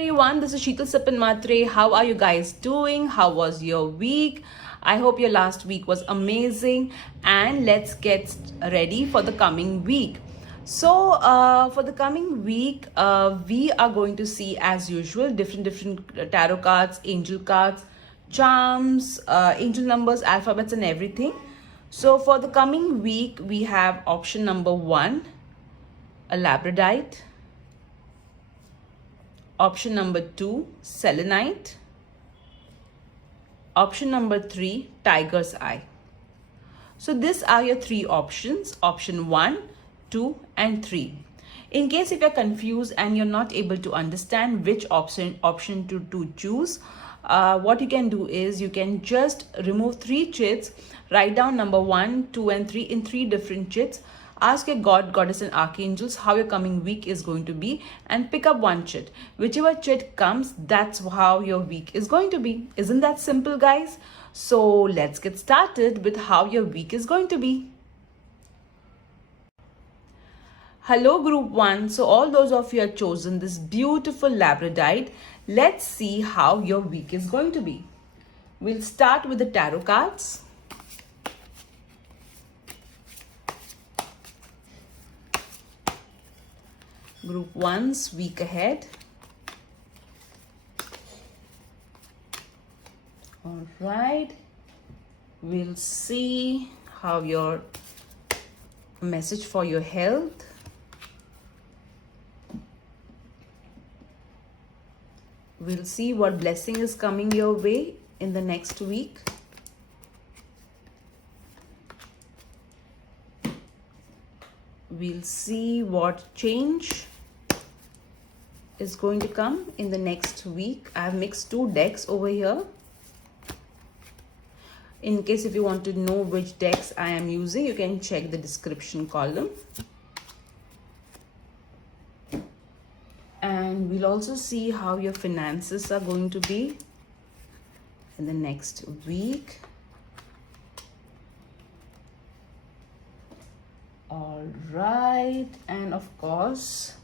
everyone, this is Sheetal Sipan Matre. How are you guys doing? How was your week? I hope your last week was amazing, and let's get ready for the coming week. So, for the coming week, we are going to see, as usual, different tarot cards, angel cards, charms, angel numbers, alphabets, and everything. So, for the coming week, we have option number 1, a labradorite. Option number 2, selenite. Option number 3, tiger's eye. So these are your 3 options, option 1, 2 and 3. In case if you're confused and you're not able to understand which option to choose, what you can do is you can just remove 3 chits, write down number 1, 2 and 3 in 3 different chits. Ask your God, Goddess and Archangels how your coming week is going to be and pick up 1 chit. Whichever chit comes, that's how your week is going to be. Isn't that simple, guys? So let's get started with how your week is going to be. Hello group 1. So all those of you have chosen this beautiful labradorite. Let's see how your week is going to be. We'll start with the tarot cards. Group 1's week ahead. All right. We'll see how your message for your health. We'll see what blessing is coming your way in the next week. We'll see what change is going to come in the next week. I have mixed 2 decks over here. In case if you want to know which decks I am using, you can check the description column. And we'll also see how your finances are going to be in the next week. All right, and of course,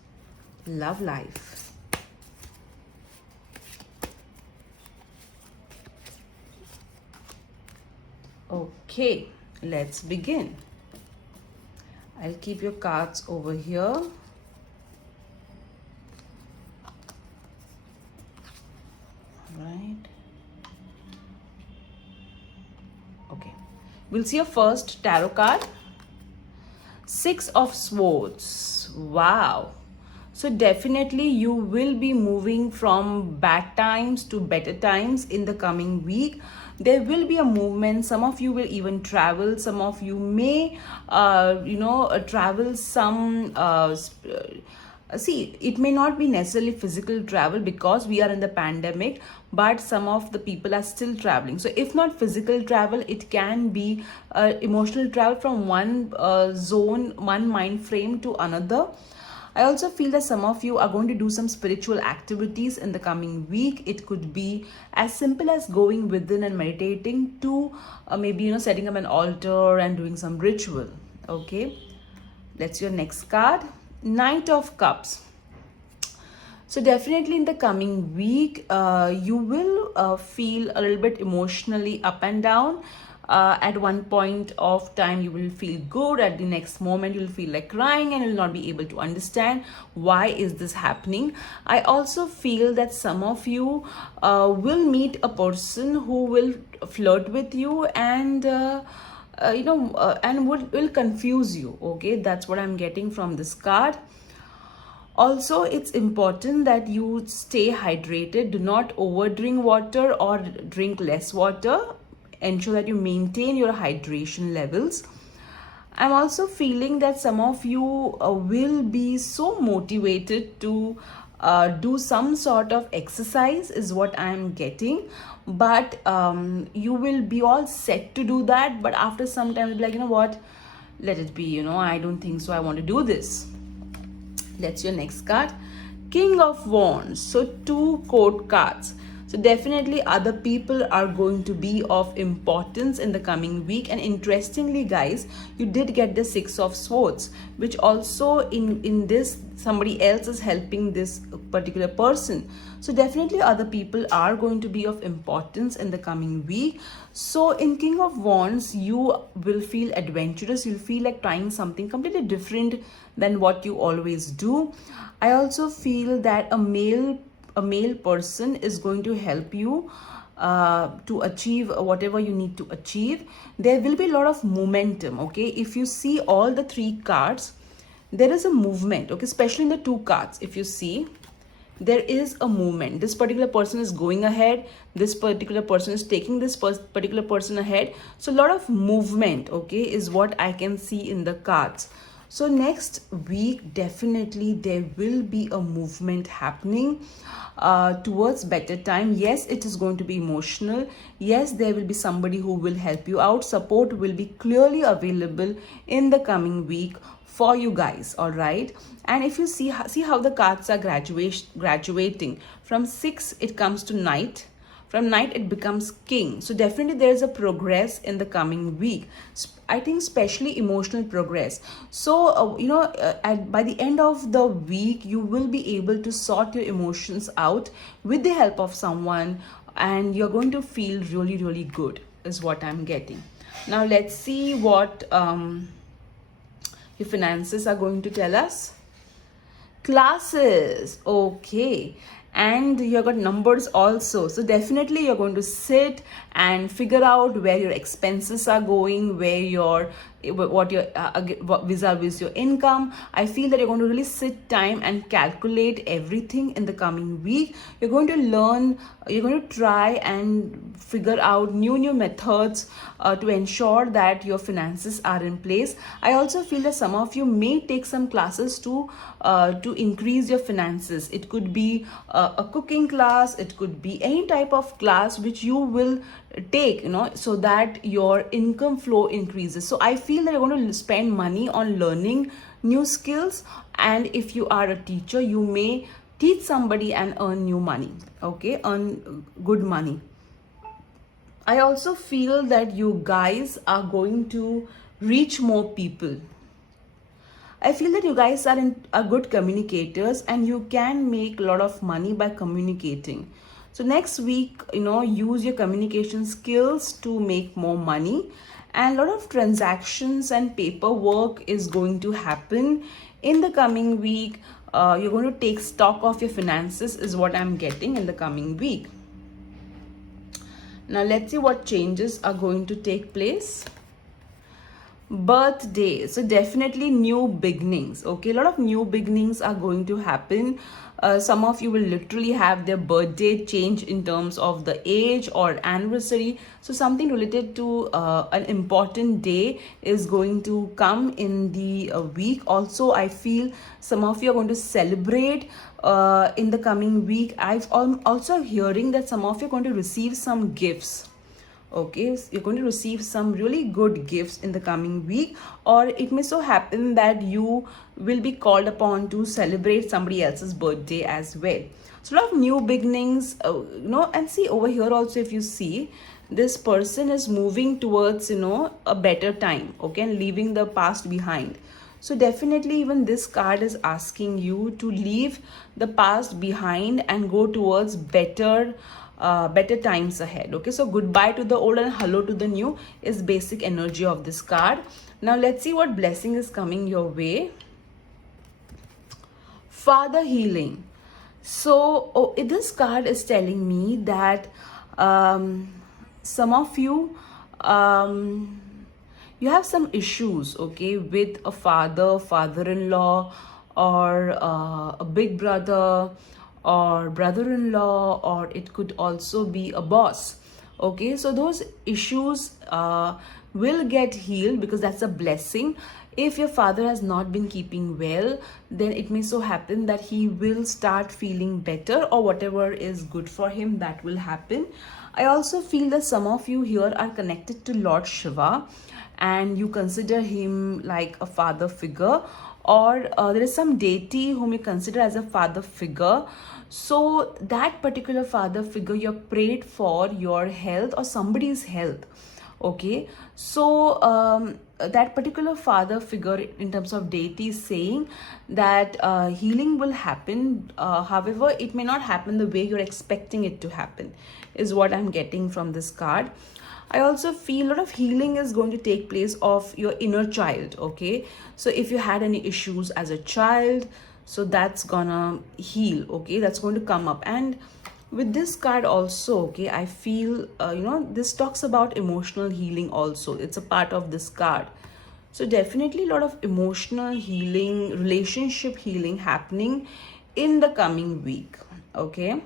love life. Okay, let's begin. I'll keep your cards over here. Right. Okay, we'll see your first tarot card. 6 of Swords. Wow. So definitely you will be moving from bad times to better times in the coming week. There will be a movement. Some of you will even travel. Some of you may, travel some. See, it may not be necessarily physical travel because we are in the pandemic, but some of the people are still traveling. So if not physical travel, it can be emotional travel from one zone, one mind frame to another. I also feel that some of you are going to do some spiritual activities in the coming week. It could be as simple as going within and meditating to maybe, setting up an altar and doing some ritual. Okay, that's your next card. Knight of Cups. So definitely in the coming week, you will feel a little bit emotionally up and down. At one point of time, you will feel good. At the next moment, you'll feel like crying and you'll not be able to understand why is this happening. I also feel that some of you will meet a person who will flirt with you and and will confuse you. Okay, that's what I'm getting from this card. Also, it's important that you stay hydrated. Do not overdrink water or drink less water. Ensure that you maintain your hydration levels. I'm also feeling that some of you will be so motivated to do some sort of exercise is what I'm getting. But you will be all set to do that. But after some time, you'll be like, you know what? Let it be, I don't think so. I want to do this. That's your next card. King of Wands. So 2 court cards. So definitely other people are going to be of importance in the coming week. And interestingly guys, you did get the Six of Swords, which also in this somebody else is helping this particular person. So definitely other people are going to be of importance in the coming week. So in King of Wands, you will feel adventurous. You'll feel like trying something completely different than what you always do. I also feel that a male person is going to help you to achieve whatever you need to achieve. There will be a lot of momentum. Okay, if you see all the three cards, there is a movement. Okay, especially in the two cards, if you see, there is a movement. This particular person is going ahead, this particular person is taking this particular person ahead. So a lot of movement, okay, is what I can see in the cards. So next week definitely there will be a movement happening towards better time. Yes, it is going to be emotional. Yes, there will be somebody who will help you out. Support will be clearly available in the coming week for you guys. All right, and if you see how the cards are graduating from 6, it comes to Knight. From Knight it becomes King. So definitely there is a progress in the coming week. I think especially emotional progress. So by the end of the week you will be able to sort your emotions out with the help of someone, and you're going to feel really really good is what I'm getting. Now let's see what your finances are going to tell us. Classes, okay, and you got numbers also. So definitely you're going to sit and figure out where your expenses are going, where your what your vis-a-vis your income. I feel that you're going to really sit time and calculate everything in the coming week. You're going to learn, you're going to try and figure out new methods to ensure that your finances are in place. I also feel that some of you may take some classes to increase your finances. It could be a cooking class, it could be any type of class which you will take, so that your income flow increases. So I feel that you're going to spend money on learning new skills, and if you are a teacher, you may teach somebody and earn new money. Okay, earn good money. I also feel that you guys are going to reach more people. I feel that you guys are good communicators, and you can make a lot of money by communicating. So next week, use your communication skills to make more money, and a lot of transactions and paperwork is going to happen in the coming week. You're going to take stock of your finances is what I'm getting in the coming week. Now let's see what changes are going to take place. Birthday, so definitely new beginnings. Okay, a lot of new beginnings are going to happen. Some of you will literally have their birthday change in terms of the age or anniversary. So something related to an important day is going to come in the week. Also, I feel some of you are going to celebrate in the coming week. I'm also hearing that some of you are going to receive some gifts. Okay, so you're going to receive some really good gifts in the coming week, or it may so happen that you will be called upon to celebrate somebody else's birthday as well. So a lot of new beginnings, and see over here also, if you see, this person is moving towards a better time, okay, and leaving the past behind. So definitely even this card is asking you to leave the past behind and go towards better times ahead. Okay, so goodbye to the old and hello to the new is basic energy of this card. Now let's see what blessing is coming your way. Father healing. So this card is telling me that some of you you have some issues, okay, with a father-in-law, or a big brother, or brother-in-law, or it could also be a boss. Okay, so those issues will get healed because that's a blessing. If your father has not been keeping well, then it may so happen that he will start feeling better, or whatever is good for him, that will happen. I also feel that some of you here are connected to Lord Shiva, and you consider him like a father figure, or there is some deity whom you consider as a father figure. So that particular father figure, you prayed for your health or somebody's health. Okay, so that particular father figure in terms of deity is saying that healing will happen, however it may not happen the way you're expecting it to happen, is what I'm getting from this card. I also feel a lot of healing is going to take place of your inner child. Okay, so if you had any issues as a child, so that's gonna heal. Okay, that's going to come up. And with this card also, okay, I feel this talks about emotional healing also. It's a part of this card. So definitely a lot of emotional healing, relationship healing happening in the coming week. Okay,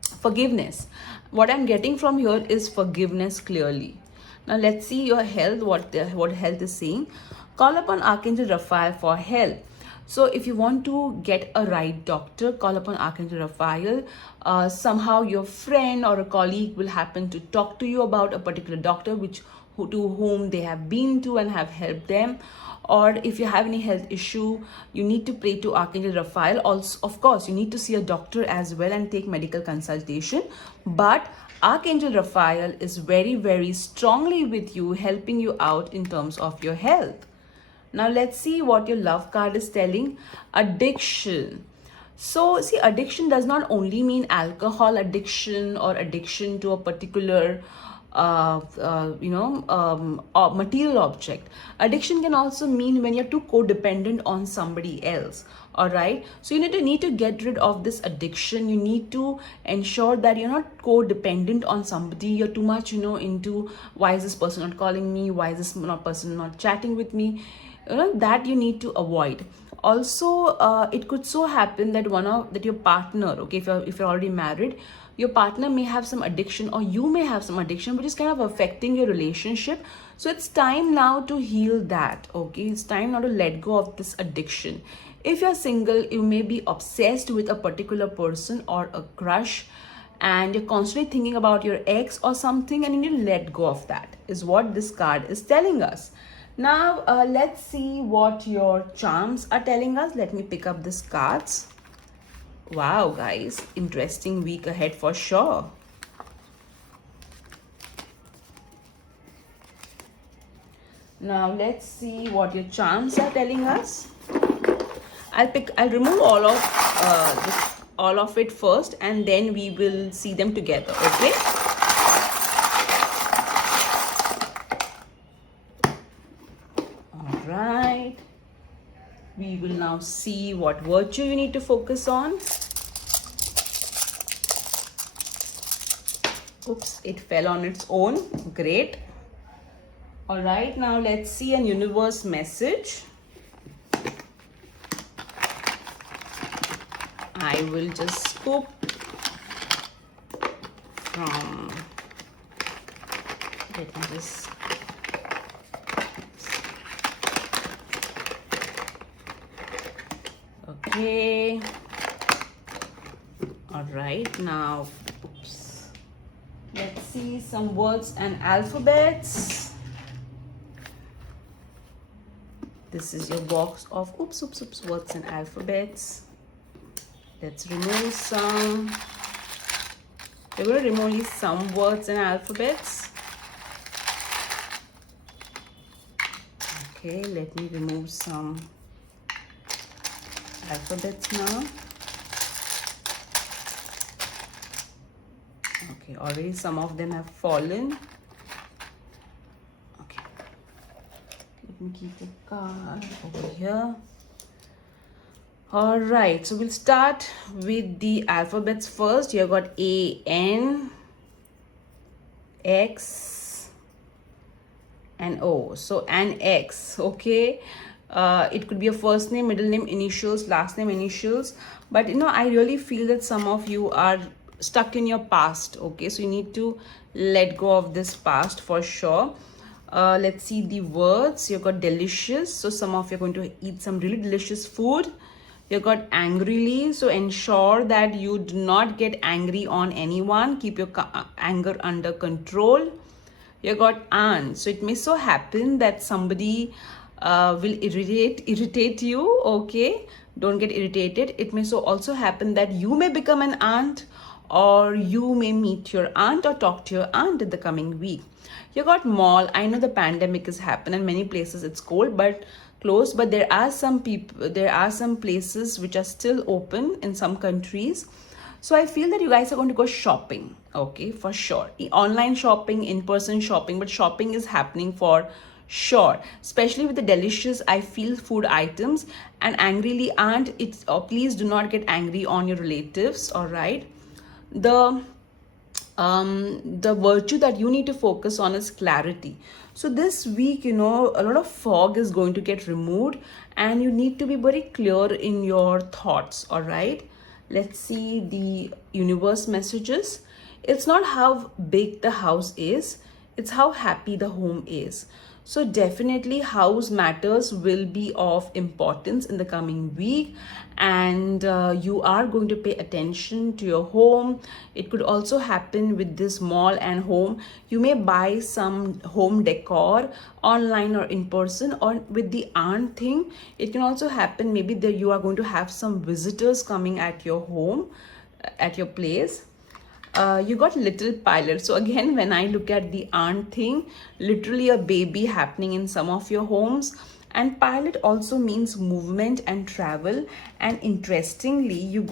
forgiveness, what I'm getting from here is forgiveness clearly. Now let's see your health, what health is saying. Call upon Archangel Raphael for help. So if you want to get a right doctor, call upon Archangel Raphael. Somehow your friend or a colleague will happen to talk to you about a particular doctor to whom they have been to and have helped them. Or if you have any health issue, you need to pray to Archangel Raphael. Also, of course, you need to see a doctor as well and take medical consultation. But Archangel Raphael is very, very strongly with you, helping you out in terms of your health. Now let's see what your love card is telling. Addiction. So see, addiction does not only mean alcohol addiction or addiction to a particular material object. Addiction can also mean when you're too codependent on somebody else. All right, so you need to get rid of this addiction. You need to ensure that you're not codependent on somebody. You're too much into, why is this person not calling me, why is this person not chatting with me, that you need to avoid. Also, it could so happen that your partner, okay, if you're already married, your partner may have some addiction, or you may have some addiction which is kind of affecting your relationship. So it's time now to heal that. Okay, it's time now to let go of this addiction. If you're single, you may be obsessed with a particular person or a crush, and you're constantly thinking about your ex or something, and you need to let go of that, is what this card is telling us. Now let's see what your charms are telling us. Let me pick up these cards. Wow, guys, interesting week ahead for sure. Now let's see what your charms are telling us. I'll remove all of it first, and then we will see them together. Okay. All right. We will now see what virtue you need to focus on. Oops, it fell on its own. Great. All right, now let's see a universe message. I will just scoop from, let me just, okay. All right, now, oops. Let's see some words and alphabets. This is your box of words and alphabets. Let's remove some. We're going to remove some words and alphabets. Okay, let me remove some alphabets now. Okay, already some of them have fallen. Okay, let me keep the card over here. All right, so we'll start with the alphabets first. You've got A, N, X, and O. So an X, okay. It could be a first name, middle name, initials, last name, initials. But I really feel that some of you are stuck in your past. Okay, so you need to let go of this past for sure. Let's see the words. You've got delicious. So some of you are going to eat some really delicious food. You got angrily, so ensure that you do not get angry on anyone. Keep your anger under control. You got aunt. So it may so happen that somebody will irritate you. Okay, don't get irritated. It may so also happen that you may become an aunt, or you may meet your aunt or talk to your aunt in the coming week. You got mall. I know the pandemic has happened and many places it's cold but closed, but there are some places which are still open in some countries. So I feel that you guys are going to go shopping, okay, for sure. Online shopping, in-person shopping, but shopping is happening for sure, especially with the delicious, I feel, food items. And angrily aunt, it's please do not get angry on your relatives, all right? The the virtue that you need to focus on is clarity. So this week, you know, a lot of fog is going to get removed and you need to be very clear in your thoughts, all right? Let's see the universe messages. It's not how big the house is, it's how happy the home is. So definitely house matters will be of importance in the coming week, and you are going to pay attention to your home. It could also happen with this mall and home. You may buy some home decor online or in person, or with the aunt thing. It can also happen maybe that you are going to have some visitors coming at your home, at your place. You got little pilot. So again, when I look at the aunt thing, literally a baby happening in some of your homes. And pilot also means movement and travel. And interestingly, you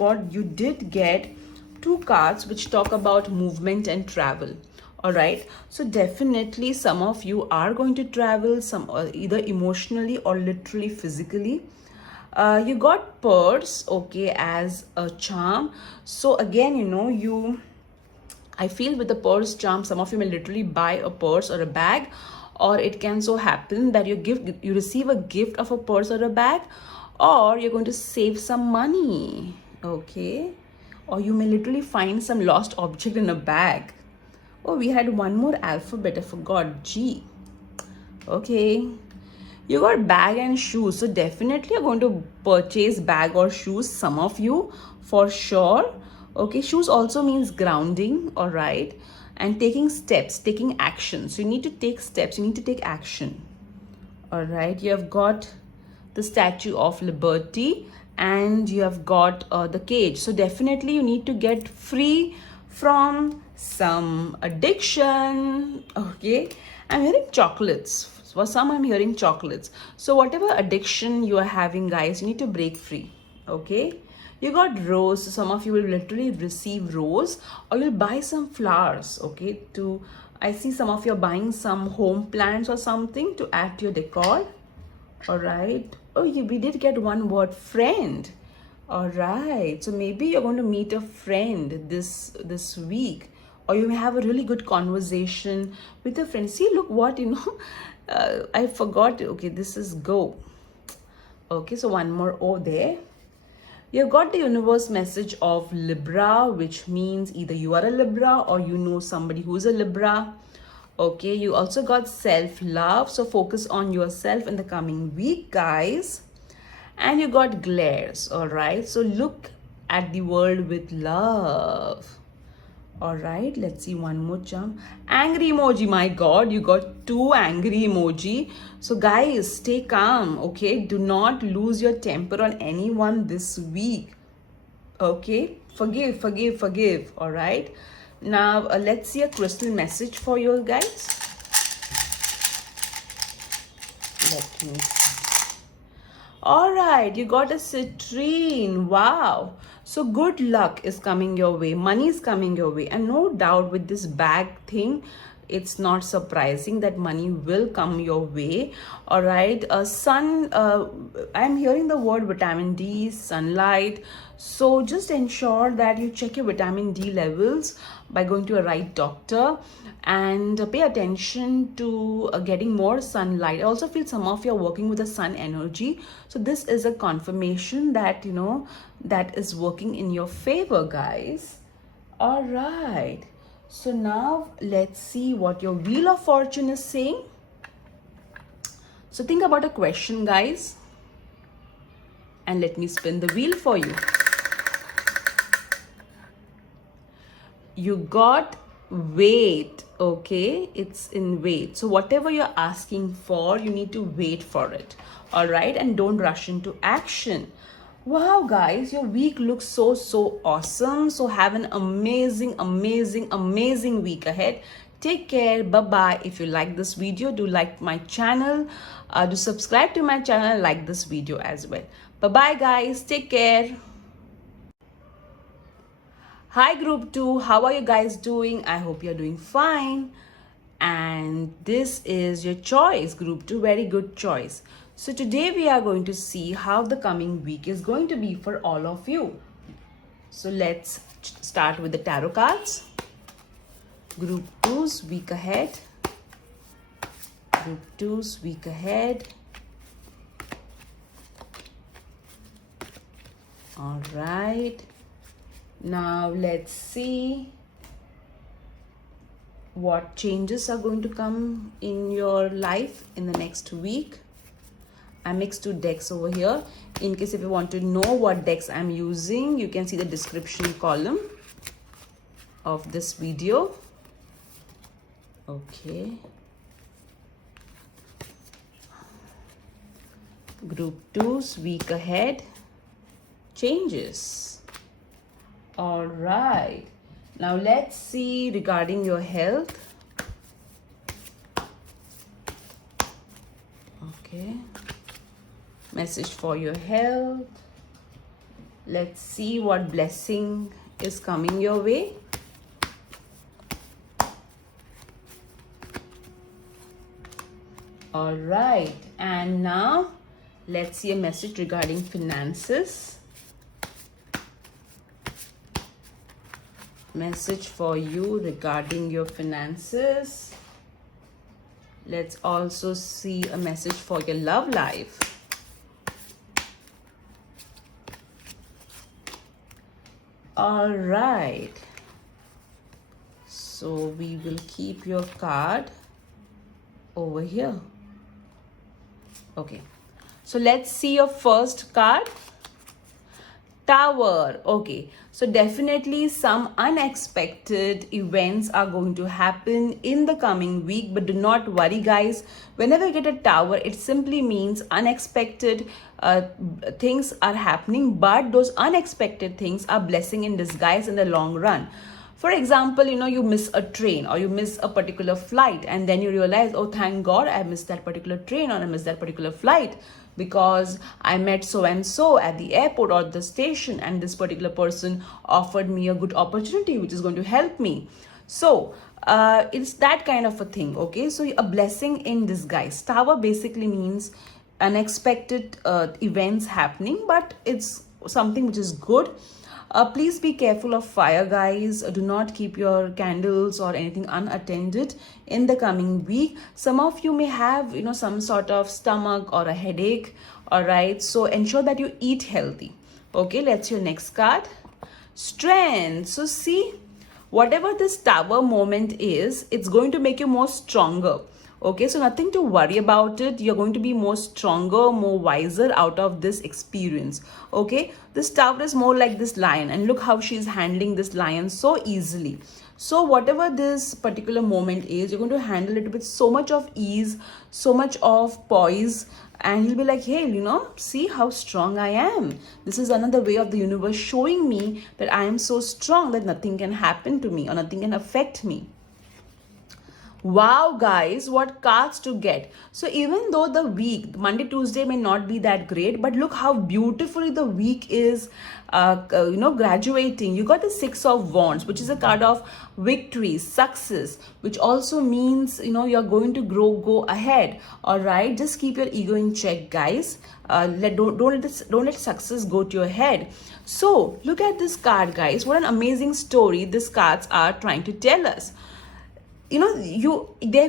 did get two cards which talk about movement and travel. All right, so definitely some of you are going to travel, some either emotionally or literally physically. You got purse, okay, as a charm. So again, you know, I feel with the purse charm, some of you may literally buy a purse or a bag, or it can so happen that you receive a gift of a purse or a bag, or you're going to save some money, okay? Or you may literally find some lost object in a bag. Oh, we had one more alphabet, I forgot, G. Okay. You got bag and shoes, so definitely you're going to purchase bag or shoes, some of you for sure. Okay, shoes also means grounding, all right, and taking steps, taking action. So you need to take steps, you need to take action, all right. You have got the Statue of Liberty and you have got the cage. So definitely you need to get free from some addiction, okay. I'm hearing chocolates. For some, I'm hearing chocolates. So whatever addiction you are having, guys, you need to break free, okay. You got rose. So some of you will literally receive rose, or you'll buy some flowers, okay. I see some of you are buying some home plants or something to add to your decor, all right. Oh, we did get one word, friend. All right, so maybe you're going to meet a friend this week, or you may have a really good conversation with a friend. See, look what, you know, I forgot. Okay, this is go. Okay, so one more O there. You've got the universe message of Libra, which means either you are a Libra or you know somebody who's a Libra. Okay, you also got self-love, so focus on yourself in the coming week, guys. And you got glares, all right? So look at the world with love. All right, let's see one more jump. Angry emoji, my God, you got two angry emoji. So guys, stay calm, okay? Do not lose your temper on anyone this week, okay? Forgive, forgive, forgive, all right? Now, let's see a crystal message for you guys. Let me see. All right, you got a citrine. Wow. So good luck is coming your way. Money is coming your way. And no doubt with this bag thing, it's not surprising that money will come your way. All right. I'm hearing the word vitamin D, sunlight. So just ensure that you check your vitamin D levels by going to a right doctor, and pay attention to getting more sunlight. I also feel some of you are working with the sun energy. So this is a confirmation that, you know, that is working in your favor, guys. All right. So now let's see what your Wheel of Fortune is saying. So think about a question, guys, and let me spin the wheel for you. You got wait. Okay, it's in wait. So whatever you're asking for, you need to wait for it. All right, and don't rush into action. Wow, guys, your week looks so awesome. So have an amazing week ahead. Take care. Bye bye. If you like this video, do like my channel, do subscribe to my channel, and like this video as well. Bye bye, guys. Take care. Hi group 2, how are you guys doing? I hope you're doing fine. And this is your choice, group 2, very good choice. So today we are going to see how the coming week is going to be for all of you. So let's start with the tarot cards. Group 2's week ahead. Group 2's week ahead. All right. Now let's see what changes are going to come in your life in the next week. I mixed 2 decks over here. In case if you want to know what decks I'm using, you can see the description column of this video. Okay. Group 2's week ahead changes. All right, now let's see regarding your health. Okay, message for your health. Let's see what blessing is coming your way. All right, and now let's see a message regarding finances. Message for you regarding your finances. Let's also see a message for your love life. All right. So we will keep your card over here. Okay. So let's see your first card. Tower. Okay, so definitely some unexpected events are going to happen in the coming week, but do not worry guys. Whenever you get a tower, it simply means unexpected things are happening, but those unexpected things are blessing in disguise in the long run. For example, you miss a train or you miss a particular flight, and then you realize, oh, thank God I missed that particular train or I missed that particular flight because I met so and so at the airport or the station, and this particular person offered me a good opportunity which is going to help me. So it's that kind of a thing. Okay, so a blessing in disguise. Tower basically means unexpected events happening, but it's something which is good. Please be careful of fire, guys. Do not keep your candles or anything unattended in the coming week. Some of you may have, some sort of stomach or a headache. All right. So ensure that you eat healthy. Okay. Let's your next card. Strength. So see, whatever this tower moment is, it's going to make you more stronger. Okay, so nothing to worry about it. You're going to be more stronger, more wiser out of this experience. Okay, this tower is more like this lion, and look how she's handling this lion so easily. So whatever this particular moment is, you're going to handle it with so much of ease, so much of poise, and you'll be like, hey, see how strong I am. This is another way of the universe showing me that I am so strong that nothing can happen to me or nothing can affect me. Wow, guys, what cards to get. So even though the week, Monday, Tuesday may not be that great, but look how beautifully the week is, graduating. You got the 6 of Wands, which is a card of victory, success, which also means, you're going to go ahead. All right, just keep your ego in check, guys. Don't let success go to your head. So look at this card, guys. What an amazing story these cards are trying to tell us. There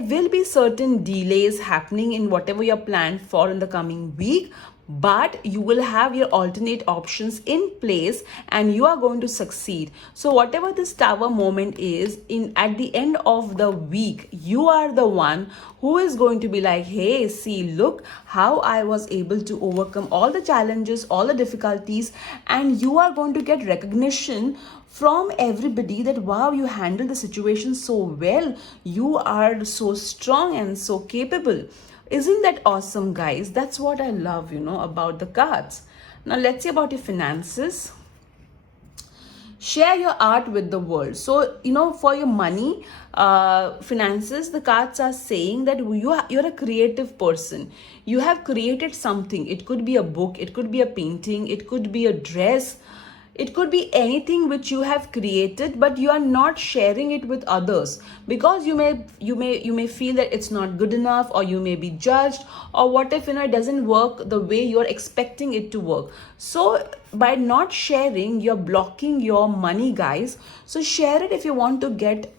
will be certain delays happening in whatever you're planned for in the coming week, but you will have your alternate options in place and you are going to succeed. So whatever this tower moment is, at the end of the week, you are the one who is going to be like, hey, see, look how I was able to overcome all the challenges, all the difficulties, and you are going to get recognition from everybody that wow, you handle the situation so well, you are so strong and so capable. Isn't that awesome, guys? That's what I love, about the cards. Now let's see about your finances. Share your art with the world. So for your money, finances, the cards are saying that you're a creative person. You have created something. It could be a book, it could be a painting, it could be a dress, it could be anything which you have created, but you are not sharing it with others because you may feel that it's not good enough, or you may be judged, or what if it doesn't work the way you're expecting it to work. So by not sharing, you're blocking your money, guys. So share it if you want to get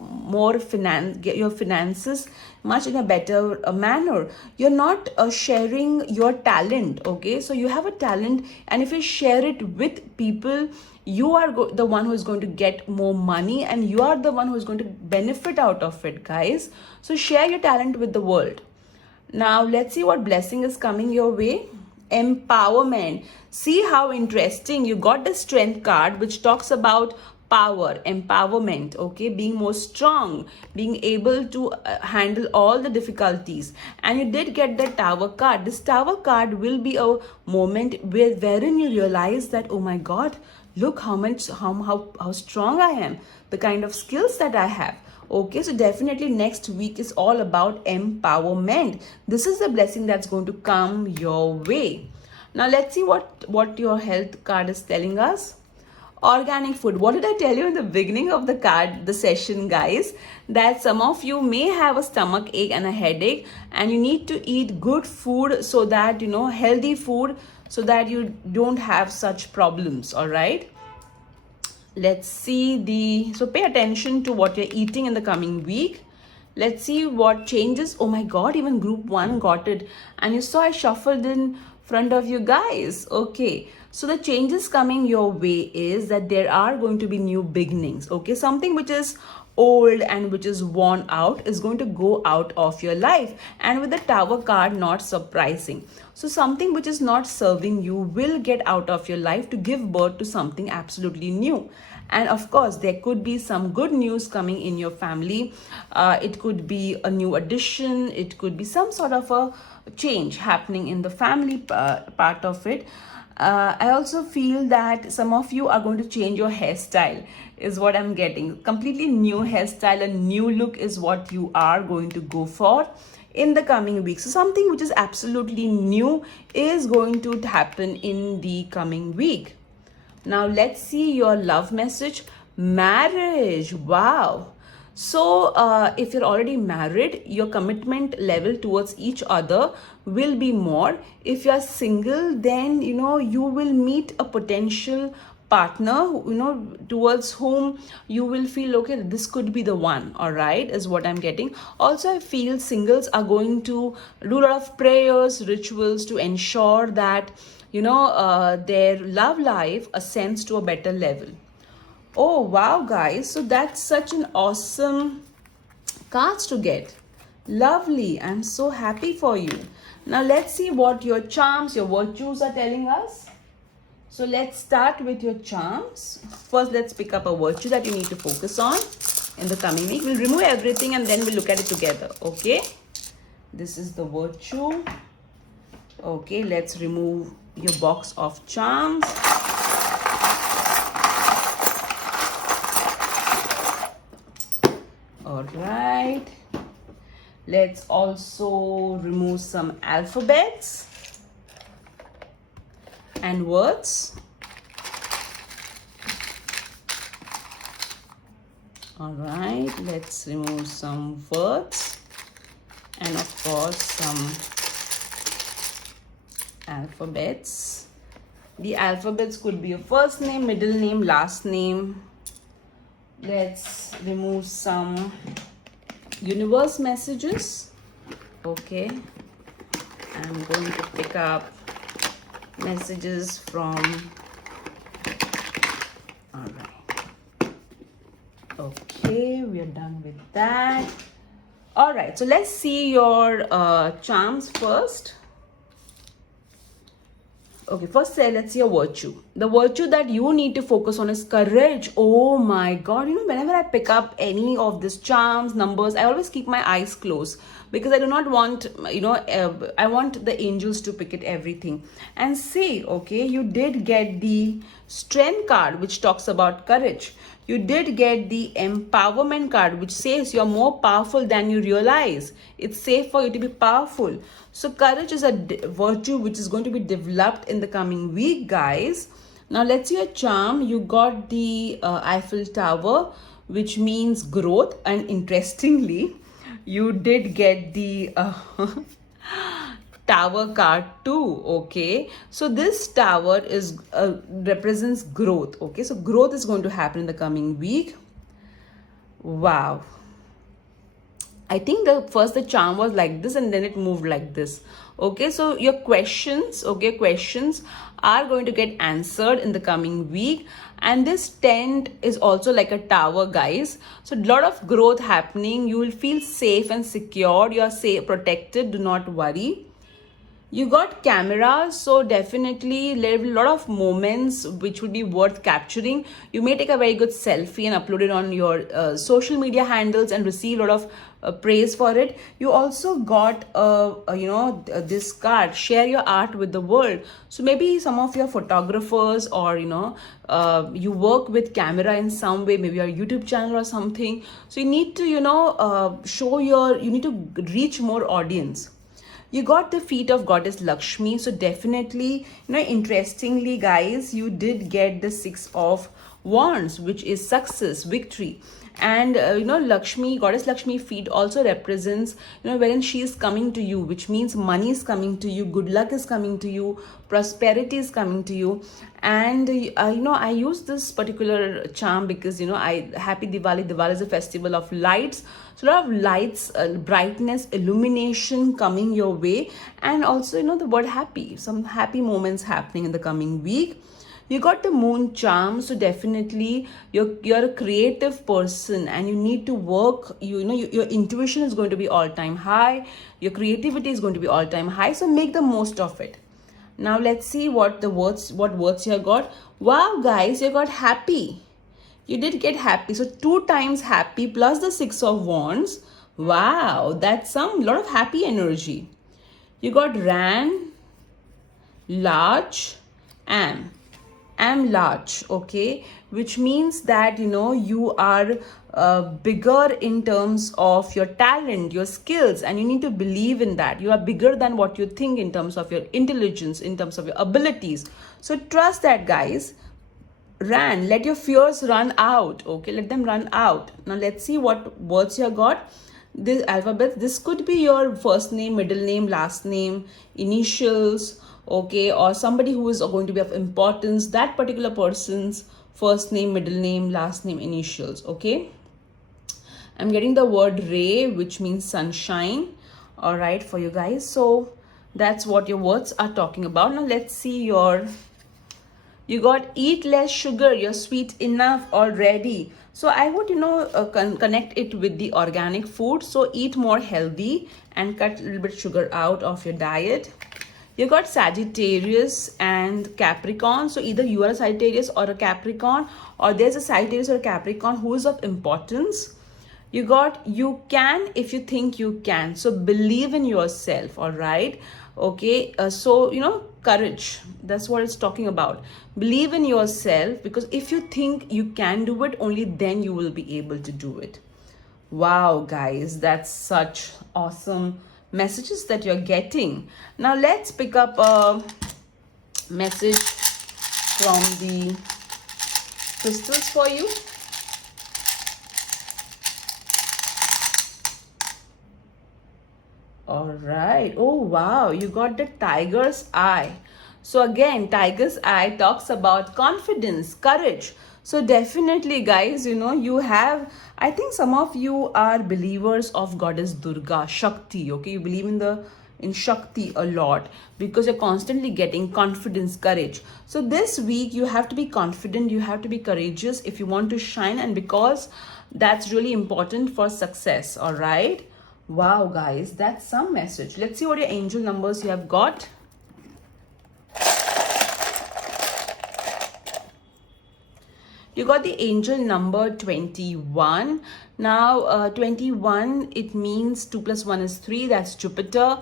get your finances much in a better manner. You're not sharing your talent, okay? So you have a talent, and if you share it with people, you are the one who is going to get more money, and you are the one who is going to benefit out of it, guys. So share your talent with the world. Now let's see what blessing is coming your way. Empowerment. See how interesting. You got the strength card, which talks about power, empowerment, okay? Being more strong, being able to handle all the difficulties. And you did get the tower card. This tower card will be a moment wherein you realize that, oh my God, look how strong I am, the kind of skills that I have. Okay, so definitely next week is all about empowerment. This is the blessing that's going to come your way. Now let's see what your health card is telling us. Organic food. What did I tell you in the beginning of the session, guys? That some of you may have a stomach ache and a headache, and you need to eat good food, so that healthy food, so that you don't have such problems. All right, let's see so pay attention to what you're eating in the coming week. Let's see what changes. Oh my God, even group 1 got it, and you saw I shuffled in front of you guys. Okay, so the changes coming your way is that there are going to be new beginnings. Okay, something which is old and which is worn out is going to go out of your life. And with the tower card, not surprising. So something which is not serving you will get out of your life to give birth to something absolutely new. And of course, there could be some good news coming in your family. It could be a new addition. It could be some sort of a change happening in the family part of it. I also feel that some of you are going to change your hairstyle, is what I'm getting. Completely new hairstyle, a new look is what you are going to go for in the coming weeks. So something which is absolutely new is going to happen in the coming week. Now let's see your love message. Marriage. Wow. So if you're already married, your commitment level towards each other will be more. If you're single, then you will meet a potential partner towards whom you will feel, okay, this could be the one. All right, is what I'm getting. Also, I feel singles are going to do a lot of prayers, rituals to ensure that their love life ascends to a better level. Oh wow, guys, so that's such an awesome cards to get. Lovely. I'm so happy for you. Now let's see what your charms, your virtues are telling us. So let's start with your charms. First, let's pick up a virtue that you need to focus on in the coming week. We'll remove everything and then we'll look at it together. Okay, this is the virtue. Okay, let's remove your box of charms. All right, let's also remove some alphabets and words. All right, let's remove some words and of course some alphabets. The alphabets could be your first name, middle name, last name. Let's remove some universe messages. Okay, I'm going to pick up messages from, all right, okay, we are done with that. All right, so let's see your charms first. Okay, first say, let's see your virtue. The virtue that you need to focus on is courage. Oh my god, whenever I pick up any of these charms, numbers, I always keep my eyes closed because I do not want, I want the angels to pick it everything. And say, okay, you did get the strength card, which talks about courage. You did get the empowerment card, which says you're more powerful than you realize. It's safe for you to be powerful. So courage is a virtue which is going to be developed in the coming week, guys. Now let's see a charm. You got the Eiffel Tower, which means growth. And interestingly, you did get the tower card too. Okay, so this tower is represents growth. Okay, so growth is going to happen in the coming week. Wow, I think the charm was like this and then it moved like this. Okay, so your questions, questions are going to get answered in the coming week. And this tent is also like a tower, guys. So a lot of growth happening. You will feel safe and secure. You are safe, protected. Do not worry. You got cameras, so definitely there will be a lot of moments which would be worth capturing. You may take a very good selfie and upload it on your social media handles and receive a lot of praise for it. You also got this card, share your art with the world. So maybe some of your photographers or you work with camera in some way, maybe your YouTube channel or something. So you need to you need to reach more audience. You got the feet of goddess Lakshmi. So definitely, interestingly, guys, you did get the 6 of wands, which is success, victory. And Lakshmi, goddess Lakshmi feet also represents wherein she is coming to you, which means money is coming to you, good luck is coming to you, prosperity is coming to you. And I use this particular charm because happy Diwali is a festival of lights. So a lot of lights, brightness, illumination coming your way. And also the word happy, some happy moments happening in the coming week. You got the moon charm, so definitely you're a creative person and you need to work. Your intuition is going to be all-time high. Your creativity is going to be all-time high. So make the most of it. Now let's see what words you got. Wow, guys, you got happy. You did get happy. So 2 times happy plus the 6 of wands. Wow, that's some lot of happy energy. You got ran, large, am large, okay, which means that you are bigger in terms of your talent, your skills, and you need to believe in that. You are bigger than what you think in terms of your intelligence, in terms of your abilities. So trust that, guys. Ran, let your fears run out. Okay, let them run out. Now let's see what words you got. This alphabet, this could be your first name, middle name, last name, initials, okay, or somebody who is going to be of importance, that particular person's first name, middle name, last name, initials. Okay, I'm getting the word ray, which means sunshine. All right, for you guys. So that's what your words are talking about. Now let's see you got eat less sugar, you're sweet enough already. So I would connect it with the organic food. So eat more healthy and cut a little bit sugar out of your diet. You got Sagittarius and Capricorn. So either you are a Sagittarius or a Capricorn, or there's a Sagittarius or a Capricorn who is of importance. You got you can if you think you can. So believe in yourself. All right. Okay. Courage. That's what it's talking about. Believe in yourself, because if you think you can do it, only then you will be able to do it. Wow, guys, that's such awesome messages that you're getting. Now let's pick up a message from the crystals for you. All right. Oh, wow. You got the tiger's eye. So again, tiger's eye talks about confidence, courage. So definitely, guys, you have, I think some of you are believers of goddess Durga, Shakti. Okay, you believe in Shakti a lot because you're constantly getting confidence, courage. So this week you have to be confident, you have to be courageous if you want to shine, and because that's really important for success. All right. Wow, guys, that's some message. Let's see what your angel numbers you have got. You got the angel number 21. Now 21, it means 2 plus 1 is 3. That's Jupiter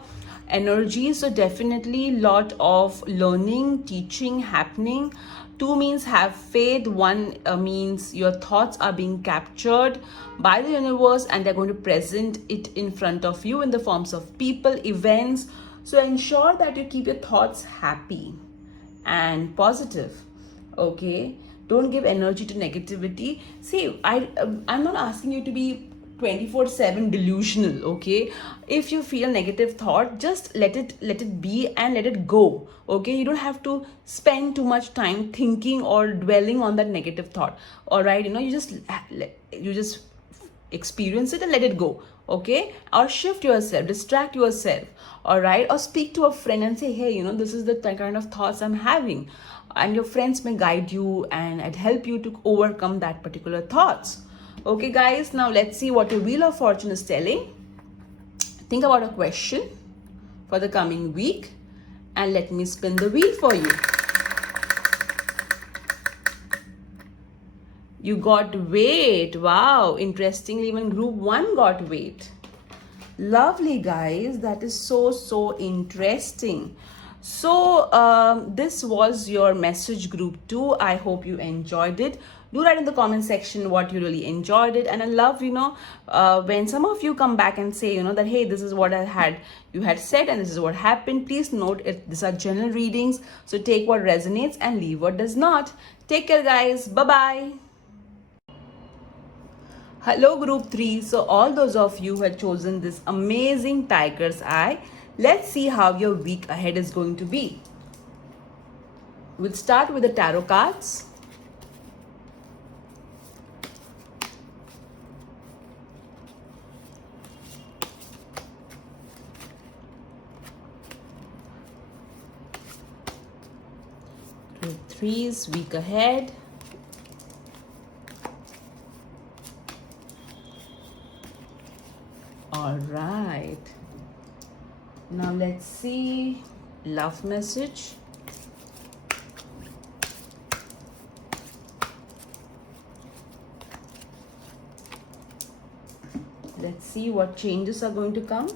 energy. So definitely lot of learning, teaching happening. 2 means have faith. 1 means your thoughts are being captured by the universe and they're going to present it in front of you in the forms of people, events. So ensure that you keep your thoughts happy and positive. Okay, don't give energy to negativity. See, I'm not asking you to be 24/7 delusional. Okay, if you feel negative thought, just let it be and let it go. Okay, you don't have to spend too much time thinking or dwelling on that negative thought. All right, you just experience it and let it go. Okay, or shift yourself, distract yourself. All right, or speak to a friend and say, hey, this is the kind of thoughts I'm having, and your friends may guide you and help you to overcome that particular thoughts. Okay guys, now let's see what your wheel of fortune is telling. Think about a question for the coming week and let me spin the wheel for you. You got weight. Wow, interestingly, even group 1 got weight. Lovely guys, that is so interesting. So this was your message group 2. I hope you enjoyed it. Do write in the comment section what you really enjoyed it. And I love when some of you come back and say that, hey, this is what you had said and this is what happened. Please note these are general readings, so take what resonates and leave what does not. Take care guys, bye bye. Hello group 3. So all those of you who had chosen this amazing tiger's eye, let's see how your week ahead is going to be. We'll start with the tarot cards. Group 3's week ahead. All right. Now let's see love message. Let's see what changes are going to come.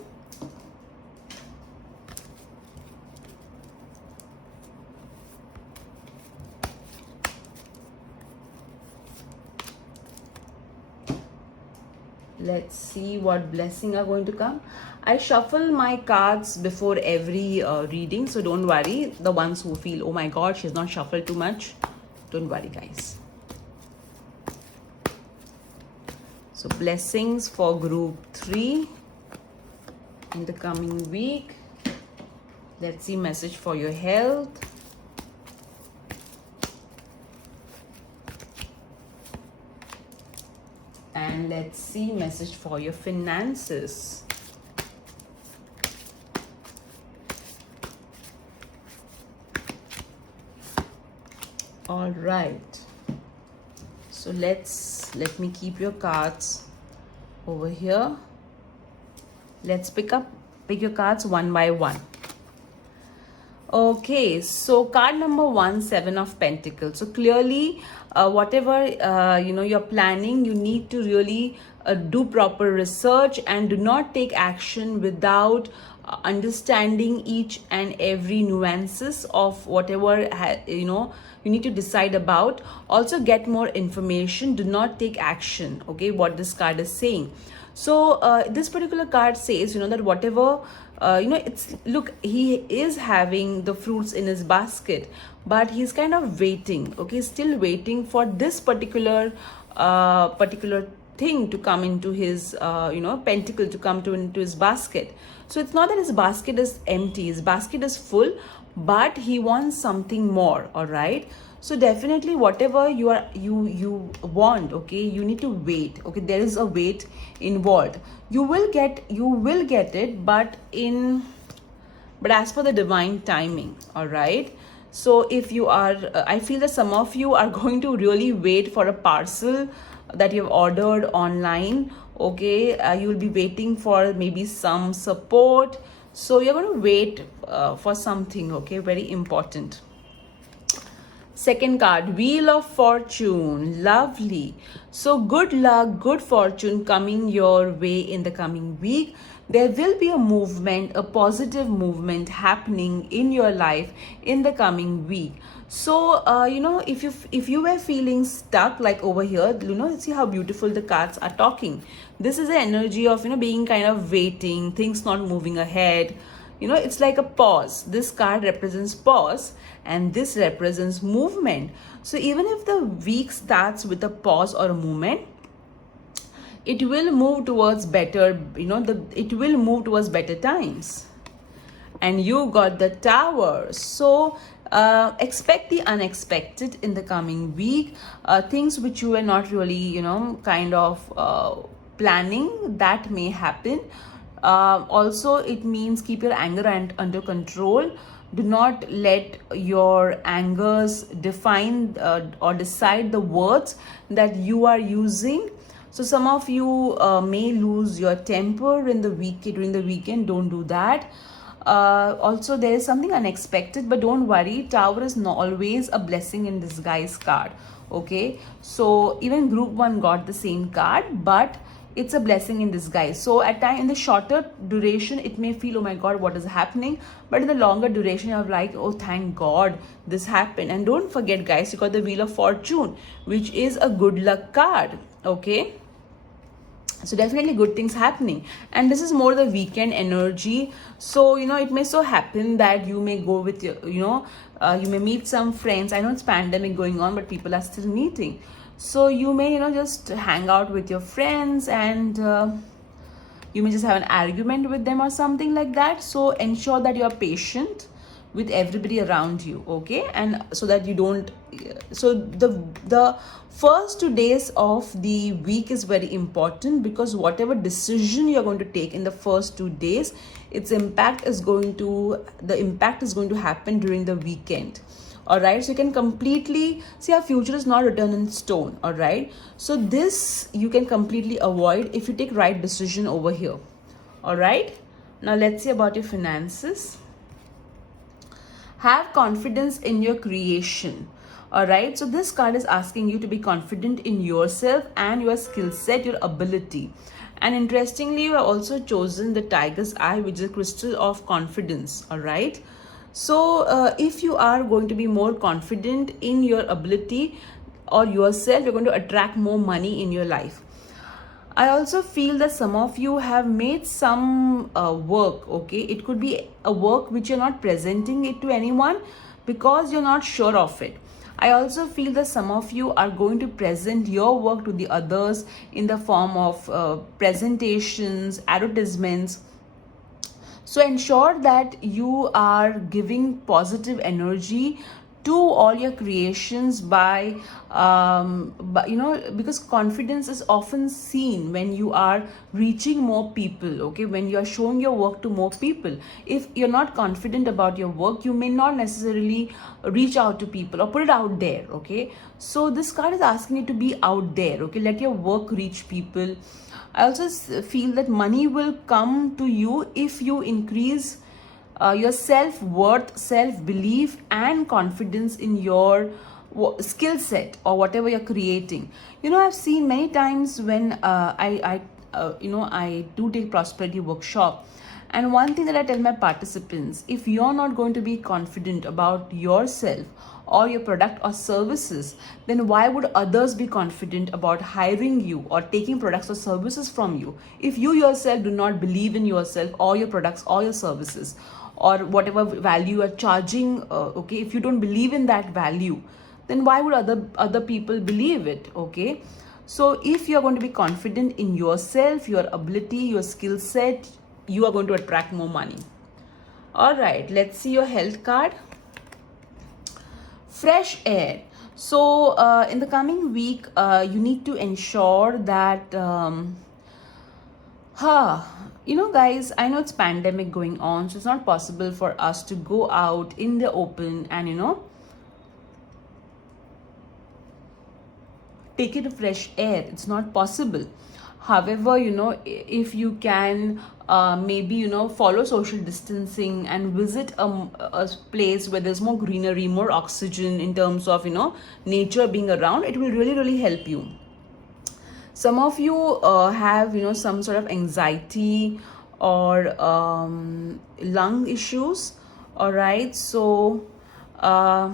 Let's see what blessing are going to come. I shuffle my cards before every reading, so don't worry. The ones who feel, oh my god, she's not shuffled too much, don't worry guys. So blessings for group 3 in the coming week. Let's see message for your health. And let's see message for your finances. All right. So let me keep your cards over here. Let's pick your cards one by one. Okay, so card number 1, 7 of Pentacles. So clearly, whatever you're planning, you need to really do proper research and do not take action without understanding each and every nuances of whatever you need to decide about. Also get more information. Do not take action. Okay, what this card is saying. So this particular card says that whatever look, he is having the fruits in his basket, but he's kind of waiting. Okay, still waiting for this particular thing to come into his pentacle to come into his basket. So it's not that his basket is empty, his basket is full, but he wants something more. All right, so definitely whatever you want, okay, you need to wait. Okay, there is a wait involved. You will get it, but as per the divine timing. All right, so if you are I feel that some of you are going to really wait for a parcel that you've ordered online. Okay, you will be waiting for maybe some support, so you're going to wait for something. Okay, very important. Second card, Wheel of Fortune. Lovely. So good luck, good fortune coming your way in the coming week. There will be a movement, a positive movement happening in your life in the coming week. So if you were feeling stuck, like over here, see how beautiful the cards are talking. This is the energy of being kind of waiting, things not moving ahead. It's like a pause. This card represents pause, and this represents movement. So even if the week starts with a pause or a movement, it will move towards better, it will move towards better times. And you got the Tower. So expect the unexpected in the coming week. Things which you were not really kind of planning, that may happen. Also, it means keep your anger under control. Do not let your angers define or decide the words that you are using. So some of you may lose your temper in the week during the weekend. Don't do that. Also, there is something unexpected, but don't worry. Tower is not always a blessing in disguise card. Okay, so even group 1 got the same card, but it's a blessing in disguise. So at time, in the shorter duration, it may feel, oh my god, what is happening, but in the longer duration, you're like, oh thank god this happened. And don't forget guys, you got the Wheel of Fortune, which is a good luck card. Okay, so definitely good things happening, and this is more the weekend energy. So it may so happen that you may go with your you may meet some friends. I know it's pandemic going on, but people are still meeting. So you may just hang out with your friends, and you may just have an argument with them or something like that. So ensure that you are patient with everybody around you, okay? And so that you don't, so the first 2 days of the week is very important, because whatever decision you're going to take in the first 2 days, the impact is going to happen during the weekend. All right, so you can completely see our future is not written in stone. All right, so this you can completely avoid if you take right decision over here. All right, now let's see about your finances. Have confidence in your creation. All right, so this card is asking you to be confident in yourself and your skill set, your ability. And interestingly, you have also chosen the Tiger's Eye, which is a crystal of confidence. All right, so if you are going to be more confident in your ability or yourself, you're going to attract more money in your life. I also feel that some of you have made some work, okay? It could be a work which you're not presenting it to anyone because you're not sure of it. I also feel that some of you are going to present your work to the others in the form of presentations, advertisements. So ensure that you are giving positive energy to all your creations by because confidence is often seen when you are reaching more people, okay, when you are showing your work to more people. If you're not confident about your work, you may not necessarily reach out to people or put it out there, okay? So this card is asking you to be out there, okay? Let your work reach people. I also feel that money will come to you if you increase your self-worth, self-belief and confidence in your skill set or whatever you're creating. I've seen many times when I do take prosperity workshop, and one thing that I tell my participants, if you're not going to be confident about yourself or your product or services, then why would others be confident about hiring you or taking products or services from you? If you yourself do not believe in yourself or your products or your services or whatever value you are charging, okay, if you don't believe in that value, then why would other people believe it, okay? So if you're going to be confident in yourself, your ability, your skill set, you are going to attract more money. All right, let's see your health card. Fresh air. So in the coming week, you need to ensure that guys, I know it's pandemic going on, so it's not possible for us to go out in the open and take in fresh air. It's not possible. However, if you can maybe follow social distancing and visit a place where there's more greenery, more oxygen, in terms of nature being around, it will really really help you. Some of you have some sort of anxiety or lung issues. All right, so uh,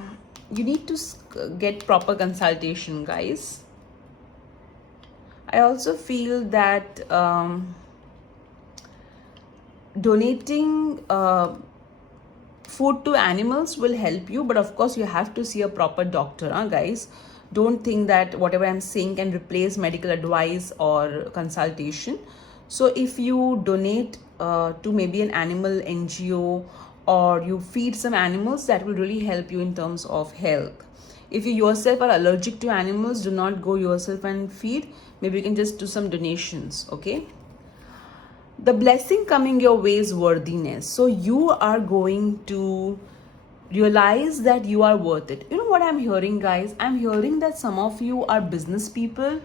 you need to get proper consultation, guys. I also feel that donating food to animals will help you, but of course you have to see a proper doctor, guys. Don't think that whatever I'm saying can replace medical advice or consultation. So if you donate to maybe an animal NGO, or you feed some animals, that will really help you in terms of health. If you yourself are allergic to animals, do not go yourself and feed. Maybe you can just do some donations. Okay, the blessing coming your way is worthiness. So you are going to realize that you are worth it. You know what I'm hearing, guys? I'm hearing that some of you are business people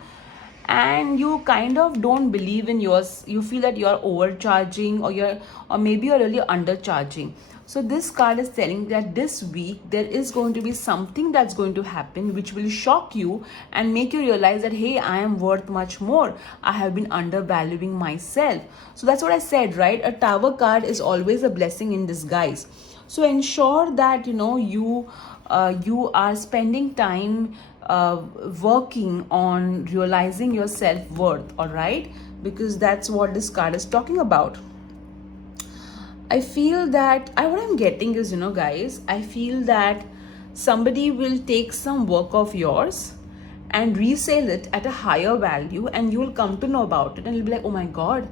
and you kind of don't believe in yours. You feel that you're overcharging, or maybe you're really undercharging. So this card is telling that this week there is going to be something that's going to happen which will shock you and make you realize that, hey, I am worth much more. I have been undervaluing myself. So that's what I said, right? A Tower card is always a blessing in disguise. So ensure that you are spending time working on realizing your self-worth, all right? Because that's what this card is talking about. I feel that what I'm getting is, guys, I feel that somebody will take some work of yours and resell it at a higher value, and you will come to know about it and you'll be like, oh my God,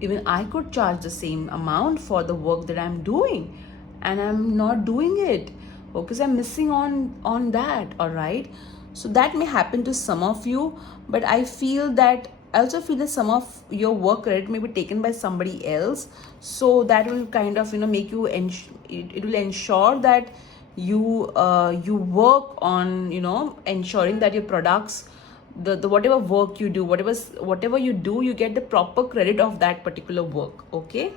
even I could charge the same amount for the work that I'm doing, and I'm not doing it because I'm missing on that, all right? So that may happen to some of you, but I also feel that some of your work credit may be taken by somebody else. So that will kind of make you it will ensure that you work on ensuring that your products, the whatever work you do, whatever you do, you get the proper credit of that particular work. Okay,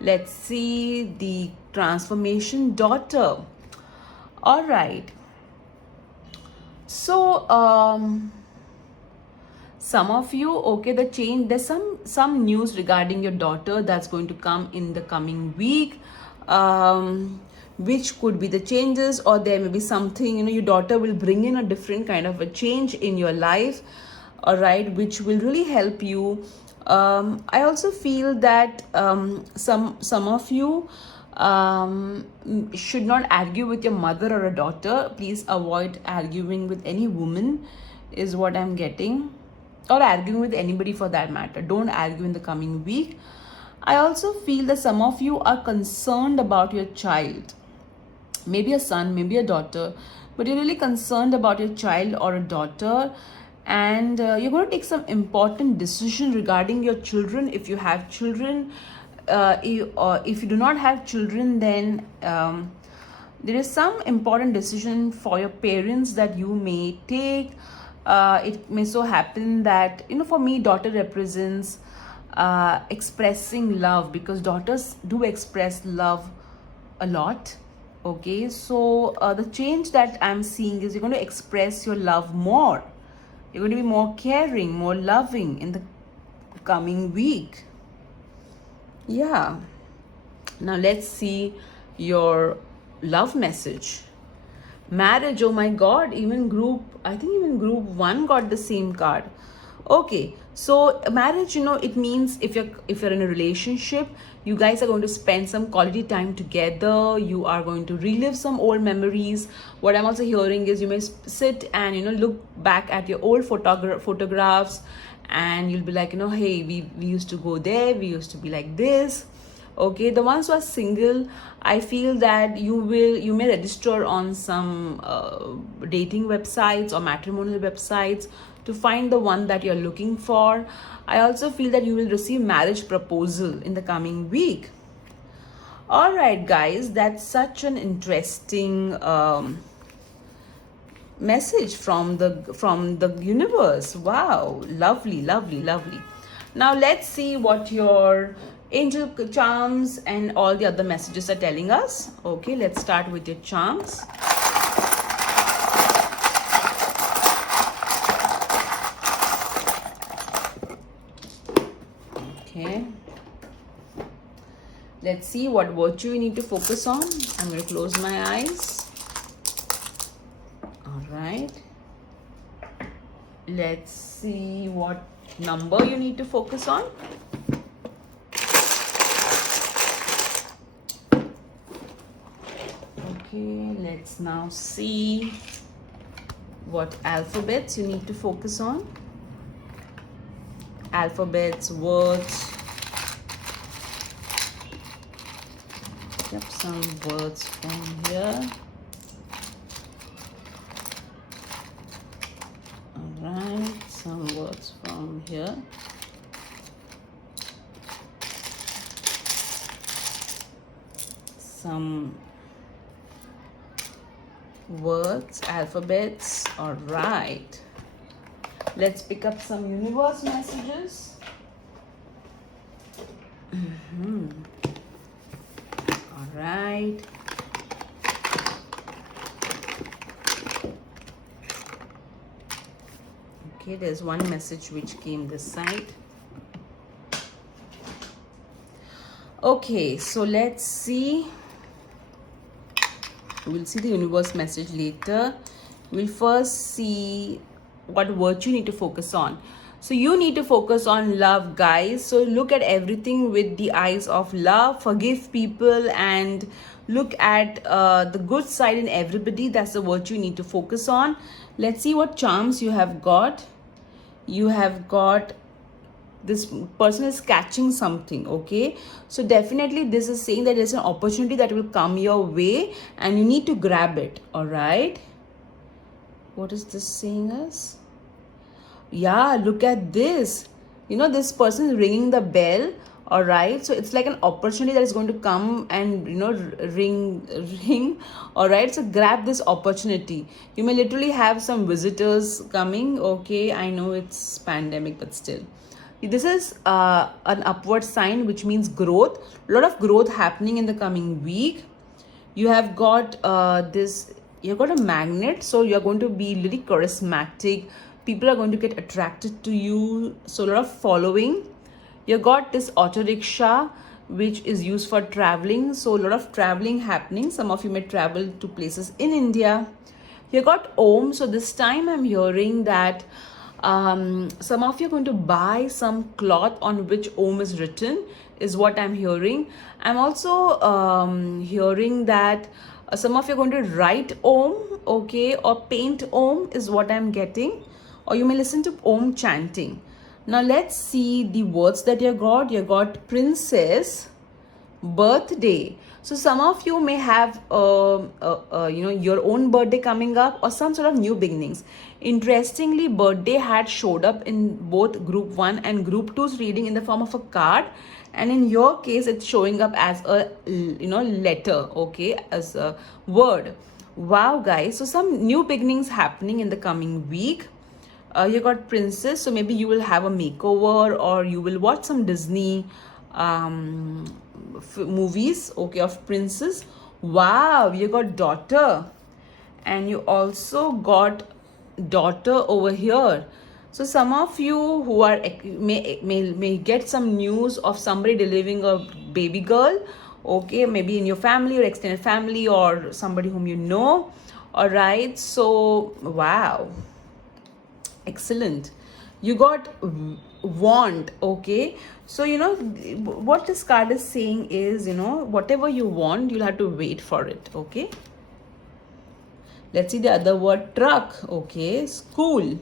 let's see the transformation daughter. All right, so some of you, okay, the change, there's some news regarding your daughter that's going to come in the coming week, which could be the changes, or there may be something, your daughter will bring in a different kind of a change in your life, all right, which will really help you. I also feel that some of you should not argue with your mother or a daughter. Please avoid arguing with any woman, is what I'm getting, or arguing with anybody for that matter. Don't argue in the coming week. I also feel that some of you are concerned about your child, maybe a son, maybe a daughter, but you're really concerned about your child or a daughter, and you're going to take some important decision regarding your children if you have children. If you do not have children, then there is some important decision for your parents that you may take. It may so happen that, for me, daughter represents expressing love, because daughters do express love a lot. Okay, so the change that I'm seeing is you're going to express your love more. You're going to be more caring, more loving in the coming week. Yeah. Now let's see your love message. Marriage, oh my God, even group 1 got the same card. Okay, so marriage, it means if you're in a relationship, you guys are going to spend some quality time together. You are going to relive some old memories. What I'm also hearing is you may sit and look back at your old photographs, and you'll be like, hey, we used to go there, we used to be like this. Okay, the ones who are single, I feel that you may register on some dating websites or matrimonial websites to find the one that you're looking for. I also feel that you will receive marriage proposal in the coming week. All right, guys, that's such an interesting message from the universe. Wow, lovely, lovely, lovely. Now let's see what your angel charms and all the other messages are telling us. Okay, let's start with your charms. Okay, let's see what virtue you need to focus on. I'm going to close my eyes. All right, let's see what number you need to focus on. Okay, let's now see what alphabets you need to focus on. Alphabets, words. Yep, some words from here. Alright, some words from here. Some words, alphabets. Alright. Let's pick up some universe messages. All right. Okay, there's one message which came this side. Okay, so let's see. We'll see the universe message later. We'll first see what virtue you need to focus on. So you need to focus on love, guys. So look at everything with the eyes of love. Forgive people and look at the good side in everybody. That's the virtue you need to focus on. Let's see what charms you have got. You have got, this person is catching something. Okay, so definitely this is saying that there's an opportunity that will come your way and you need to grab it. All right, what is this saying us? Yeah, look at this. You know, this person is ringing the bell. All right, so it's like an opportunity that is going to come and, you know, ring. All right, so grab this opportunity. You may literally have some visitors coming. Okay, I know it's pandemic, but still, this is an upward sign, which means growth. A lot of growth happening in the coming week. You have got you've got a magnet, so you're going to be really charismatic. People are going to get attracted to you, so a lot of following. You got this auto rickshaw, which is used for traveling, so a lot of traveling happening. Some of you may travel to places in India. You got Om, so this time I'm hearing that some of you are going to buy some cloth on which Om is written, is what I'm hearing. I'm also hearing that some of you are going to write Om, okay, or paint Om is what I'm getting, or you may listen to Om chanting. Now let's see the words that you got. You got princess, birthday. So some of you may have your own birthday coming up or some sort of new beginnings. Interestingly, birthday had showed up in both group 1 and group 2's reading in the form of a card, and in your case it's showing up as a letter, okay, as a word. Wow, guys, so some new beginnings happening in the coming week. You got princess, so maybe you will have a makeover or you will watch some Disney movies, okay, of princess. Wow, you got daughter, and you also got daughter over here. So some of you who are may get some news of somebody delivering a baby girl, okay, maybe in your family or extended family or somebody whom you know. All right, so wow, excellent. You got want, okay, so what this card is saying is, whatever you want, you'll have to wait for it. Okay, let's see the other word. Truck, okay, school,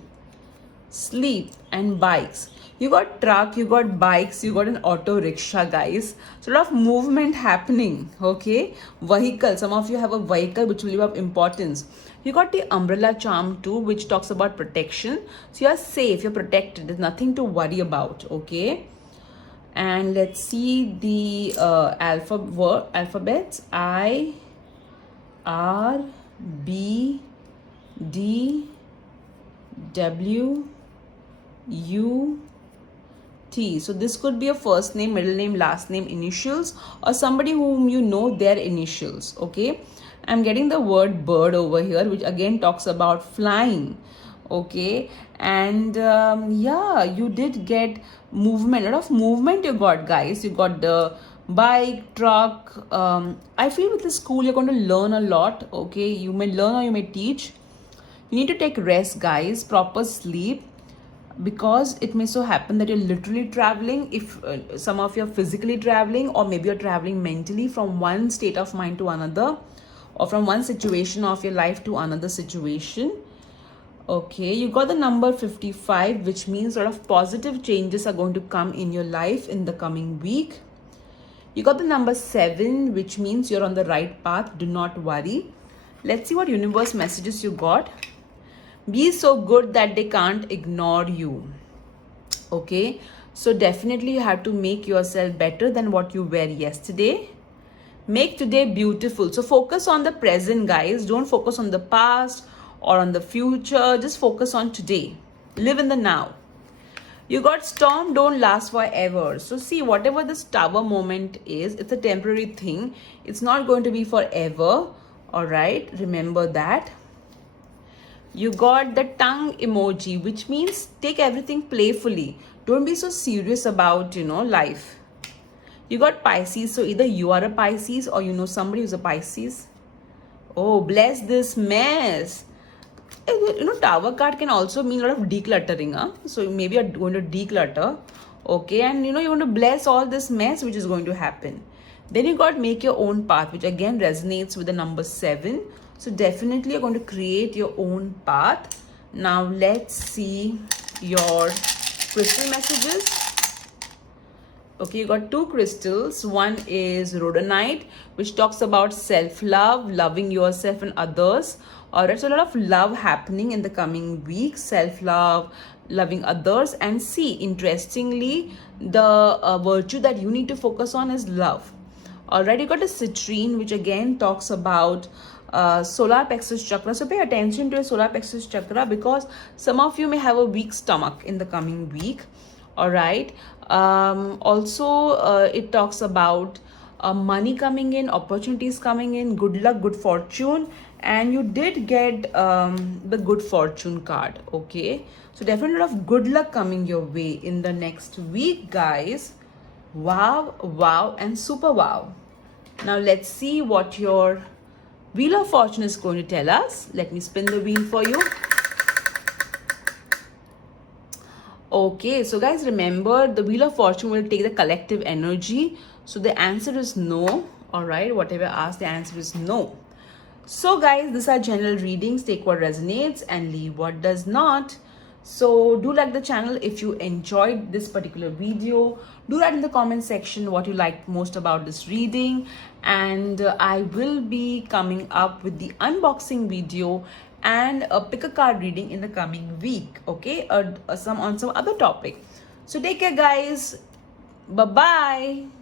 sleep, and bikes. You got truck, you got bikes, you got an auto rickshaw, guys. So a lot of movement happening. Okay, vehicle, some of you have a vehicle which will be of importance. You got the umbrella charm too, which talks about protection. So you're safe, you're protected, there's nothing to worry about. Okay, and let's see the alphabets. I, R, B, D, W, U, T. So this could be a first name, middle name, last name, initials, or somebody whom you know their initials. Okay, I'm getting the word bird over here, which again talks about flying. Okay, and yeah, you did get movement, a lot of movement you got, guys. You got the bike, truck. I feel with the school you're going to learn a lot. Okay, you may learn or you may teach. You need to take rest, guys, proper sleep, because it may so happen that you're literally traveling. If some of you are physically traveling, or maybe you're traveling mentally from one state of mind to another, or from one situation of your life to another situation. Okay, you got the number 55, which means a lot of positive changes are going to come in your life in the coming week. You got the number 7, which means you're on the right path. Do not worry. Let's see what universe messages you got. Be so good that they can't ignore you. Okay, so definitely you have to make yourself better than what you were yesterday. Make today beautiful. So focus on the present, guys. Don't focus on the past or on the future. Just focus on today. Live in the now. You got storm don't last forever. So see, whatever this tower moment is, it's a temporary thing. It's not going to be forever. All right, remember that. You got the tongue emoji, which means take everything playfully. Don't be so serious about, life. You got Pisces, so either you are a Pisces or you know somebody who's a Pisces. Oh, bless this mess. Tower card can also mean a lot of decluttering. So maybe you're going to declutter. Okay, and you want to bless all this mess which is going to happen. Then you got make your own path, which again resonates with the number 7. So definitely you're going to create your own path. Now let's see your crystal messages. Okay, you got 2 crystals. One is rhodonite, which talks about self-love, loving yourself and others. Alright, so a lot of love happening in the coming week. Self-love, loving others. And see, interestingly, the virtue that you need to focus on is love. Alright, you got a citrine, which again talks about solar plexus chakra. So pay attention to your solar plexus chakra, because some of you may have a weak stomach in the coming week. All right. Also, it talks about money coming in, opportunities coming in, good luck, good fortune, and you did get the good fortune card. Okay, so definitely a lot of good luck coming your way in the next week, guys. Wow, wow, and super wow. Now let's see what your Wheel of Fortune is going to tell us. Let me spin the wheel for you. Okay, so guys, remember the Wheel of Fortune will take the collective energy. So the answer is no. All right, whatever I asked, the answer is no. So guys, these are general readings. Take what resonates and leave what does not. So do like the channel if you enjoyed this particular video. Do write in the comment section what you liked most about this reading, and I will be coming up with the unboxing video and a pick a card reading in the coming week. Okay, on some other topic. So take care, guys. Bye bye.